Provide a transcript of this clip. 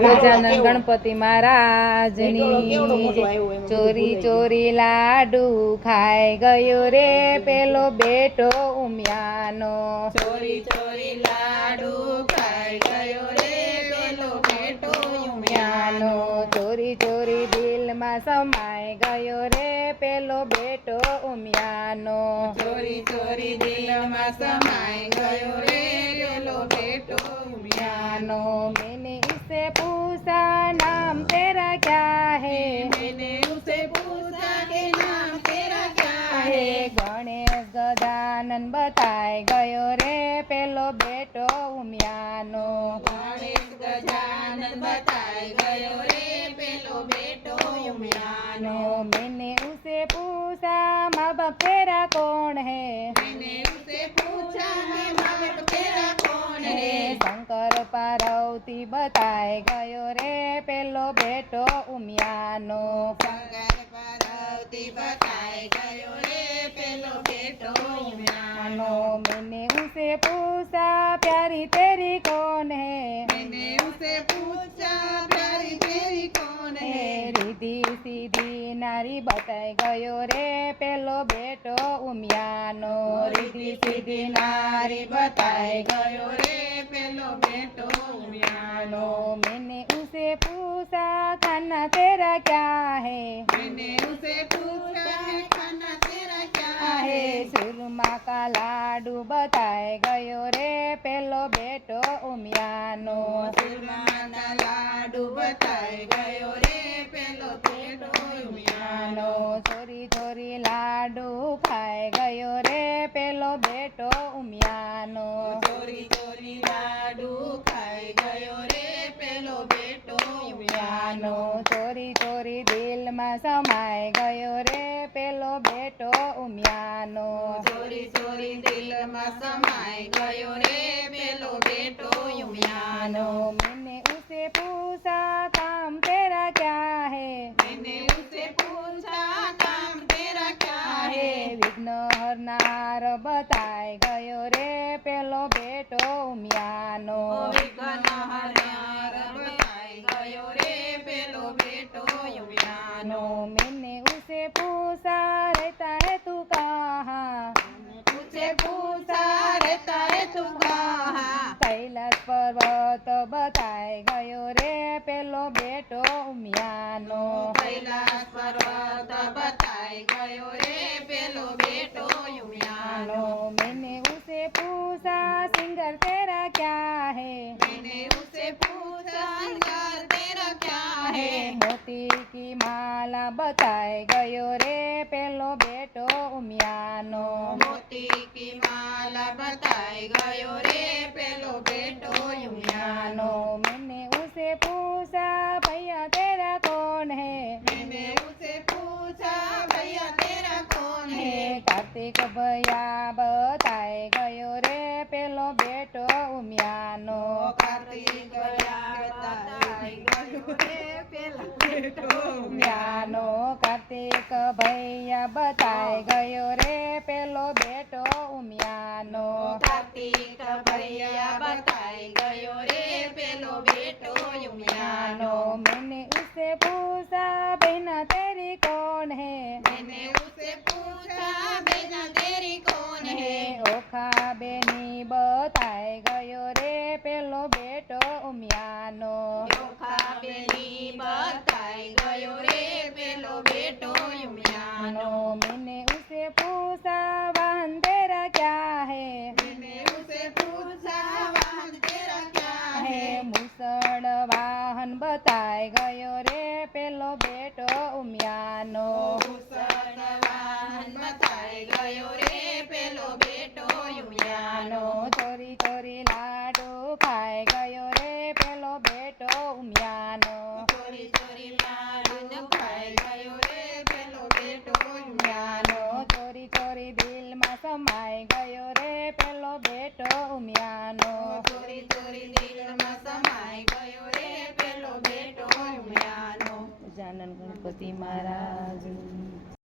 ગજાનન ગણપતિ મહારાજની ચોરી ચોરી લાડુ ખાઈ ગયો રે પેલો બેટો ઉમિયાનો. ચોરી ચોરી લાડુ ખાઈ ગયો રે પેલો બેટો ઉમિયાનો. ચોરી ચોરી દિલમાં સમાઈ ગયો રે પેલો બેટો ઉમિયાનો. ચોરી ચોરી દિલમાં સમાઈ ગયો રે પેલો બેટો ઉમિયાનો. मैंने इससे पूछा नाम तेरा क्या है, मैंने उसे पूछा कि नाम तेरा क्या है. गणेश गजानन बताए गयो रे पेलो बेटो उमियानो. गणेश गजानन बताए गयो रे पेलो बेटो उमियानो. मैंने उसे पूछा माँ बाप तेरा कौन है, मैंने उसे पूछा कि माँ बाप तेरा कौन है. शंकर पार्वती बताए गयो रे पेलो बेटो उमियानो. शंकर पार्वती बताए गयो रे पेलो बेटो उमियानो. मैंने उसे पूछा प्यारी तेरी कौन है, मैंने उसे पूछा प्यारी तेरी कौन है. रिद्धि सीधी नारी बताई गयो रे पेलो बेटो उमियानो. रिद्धि सीधी नारी बताए गयो रे पेलो बेटो उमियानो. मैंने उसे पूछा खाना तेरा क्या है, मैंने उसे पूछा कि खाना तेरा क्या है. सुरमा का लाडू बताए गयो रे पेलो बेटो उमियानो. सुरमाना लाडू बताए गयो रे पेलो बेटो उमियानो. ચોરી ચોરી લાડુ ખાઈ ગયો રે પેલો બેટો ઉમિયાનો. ચોરી ચોરી લાડુ ખાઈ ગયો રે પેલો બેટો ઉમિયાનો. ચોરી ચોરી દિલમાં સમાઈ ગયો રે પેલો બેટો ઉમિયાનો. ચોરી ચોરી દિલમાં સમાઈ ગયો રે પેલો બેટો ઉમિયાનો. मैंने उसे पूछा काम तेरा क्या है, मैंने उसे पूछा नाम तेरा क्या है. विघ्न हरनार बताए गयो रे पेलो बेटो उमियानो. વિઘ્નહરનાર बताए गयो रे पेलो बेटो उमियानो. मैंने उसे पूछा रहता है तू कहाँ, उसे पूछा रहता है तू कहाँ. कैलाश पर्वत बताए गयो रे पेलो बेटो उमियानो. कैलाश पर्वत बताए गयो रे पेलो बेटो उमियानो. मैंने उसे पूछा सिंगर तेरा क्या है, मैंने उसे पूछा सिंगार तेरा क्या है. मोती की माला बताए गयो रे पेलो बेटो उमियानो. मोती की माला बताए गयो रे पेलो बेटो उमियानो. मैंने उसे पूछा भैया तेरा कौन है, मैंने उसे पूछा भैया तेरा कौन है. कार्तिक भैया बताए गयो रे पेलो बेटो उमियानो. कार्तिक भैया बताए गयो रे पेलो बेटो उमियानो. कार्तिक भैया बताए गयो रे पेलो बेटो उमियानो. कार्तिक भैया बताए गयो रे पेलो बेटो उमियानो. मैंने उससे पूछा बहना तेरी कौन है, मैंने उसे पूछा बेना तेरी कौन है. ओखा बेनी बताए गयो रे पेलो बेटो उमियानो. ચોખા બેની बताए गयो रे पेलो बेटो उमियानो. मैंने उसे पूछा वाहन तेरा क्या है, मैंने उसे पूछा वाहन तेरा क्या है. मुसड़ वाहन बताए गयो रे पेलो बेटो उमियानो. મુસળ વાહન बताए गयो रे पेलो बेटो उमियानो. ચોરી ચોરી લાડુ ખાઈ ગયો રે પેલો બેટો ઉમિયાનો. ચોરી ચોરી લાડુ ખાઈ ગયો રે પેલો બેટો ઉમિયાનો. ચોરી ચોરી દિલમાં સમાઈ ગયો રે પેલો બેટો ઉમિયાનો. ચોરી ચોરી દિલમાં સમાઈ ગયો રે પેલો બેટો ઉમિયાનો. ગજાનન ગણપતિ મહારાજ